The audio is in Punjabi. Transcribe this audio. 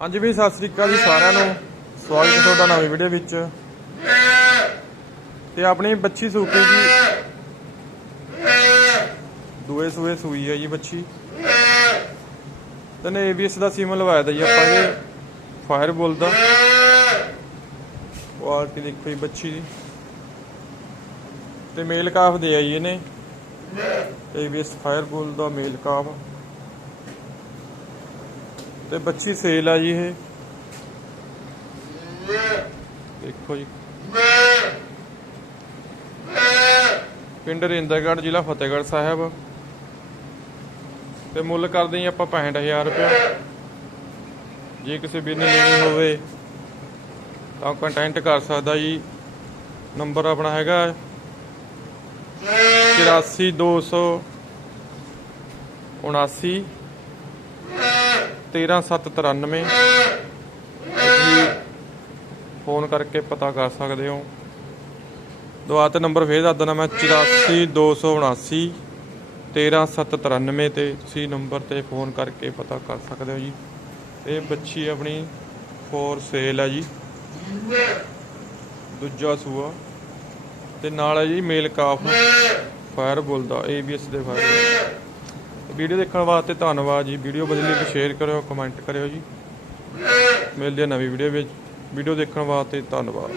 ਹਾਂਜੀ ਵੀ ਸਤਿ ਸ੍ਰੀ ਅਕਾਲ ਜੀ ਸਾਰਿਆਂ ਨੂੰ। ਸਵਾਗਤ ਹੈ ਤੁਹਾਡਾ ਨਵੀਂ ਵੀਡੀਓ ਵਿੱਚ। ਤੇ ਆਪਣੀ ਬੱਚੀ ਸੂਕੀ ਜੀ। ਦੂਏ ਸੂਏ ਸੂਈ ਹੈ ਜੀ ਬੱਚੀ। ਤੇ ਏਬੀਐਸ ਦਾ ਸੀਮ ਲਵਾਇਆ ਤਾ ਜੀ ਆਪਾਂ ਇਹ ਫਾਇਰ ਬੋਲ ਦਾ ਕੁਆਲਿਟੀ ਦੇਖੋ ਜੀ ਬੱਚੀ ਦੀ। ਤੇ ਮੇਲ ਕਾਫ ਦੇ ਆ ਇਹਨੇ। ਏਬੀਐਸ ਫਾਇਰ ਬੋਲ ਦਾ ਮੇਲ ਕਾਫ। ਤੇ ਬੱਚੀ ਸੇਲ ਆ ਜੀ ਇਹ। ਦੇਖੋ ਜੀ। ਪਿੰਡ ਰਿੰਦਰਗੜ੍ਹ ਜ਼ਿਲ੍ਹਾ ਫਤਿਹਗੜ੍ਹ ਸਾਹਿਬ। ਤੇ ਮੁੱਲ ਕਰਦੇ ਜੀ ਆਪਾਂ 65000 ਰੁਪਏ ਜੇ ਕਿਸੇ ਵੀਰ ਨੇ ਲੈਣੀ ਹੋਵੇ, ਤਾਂ ਕੰਟੈਕਟ ਕਰ ਸਕਦਾ ਜੀ। ਨੰਬਰ ਆਪਣਾ ਹੈਗਾ 84200 79 13793 ਤੁਸੀਂ ਫੋਨ ਕਰਕੇ ਪਤਾ ਕਰ ਸਕਦੇ ਹੋ। ਦੁਆ ਤੇ ਨੰਬਰ ਫੇਰ ਦੱਸ ਦਿੰਦਾ ਮੈਂ 84279 13793 ਤੇ ਤੁਸੀਂ ਨੰਬਰ ਤੇ ਫੋਨ ਕਰਕੇ ਪਤਾ ਕਰ ਸਕਦੇ ਹੋ ਜੀ। ਇਹ ਬੱਚੀ ਆਪਣੀ ਫੋਰ ਸੇਲ ਹੈ ਜੀ। ਦੂਜਾ ਸੂਆ। ਤੇ ਨਾਲ ਹੈ ਜੀ ਮੇਲ ਕਾਫ, ਫਾਇਰ ਬੋਲਦਾ ABS ਦੇ ਫਾਇਰ ਵੀਡੀਓ ਦੇਖਣ ਵਾਸਤੇ ਧੰਨਵਾਦ ਜੀ। ਵੀਡੀਓ ਬਦਲੀ ਤੇ ਸ਼ੇਅਰ ਕਰਿਓ ਕਮੈਂਟ ਕਰਿਓ ਜੀ। ਮਿਲਦੇ ਆ ਨਵੀਂ ਵੀਡੀਓ ਵਿੱਚ। ਵੀਡੀਓ ਦੇਖਣ ਵਾਸਤੇ ਧੰਨਵਾਦ।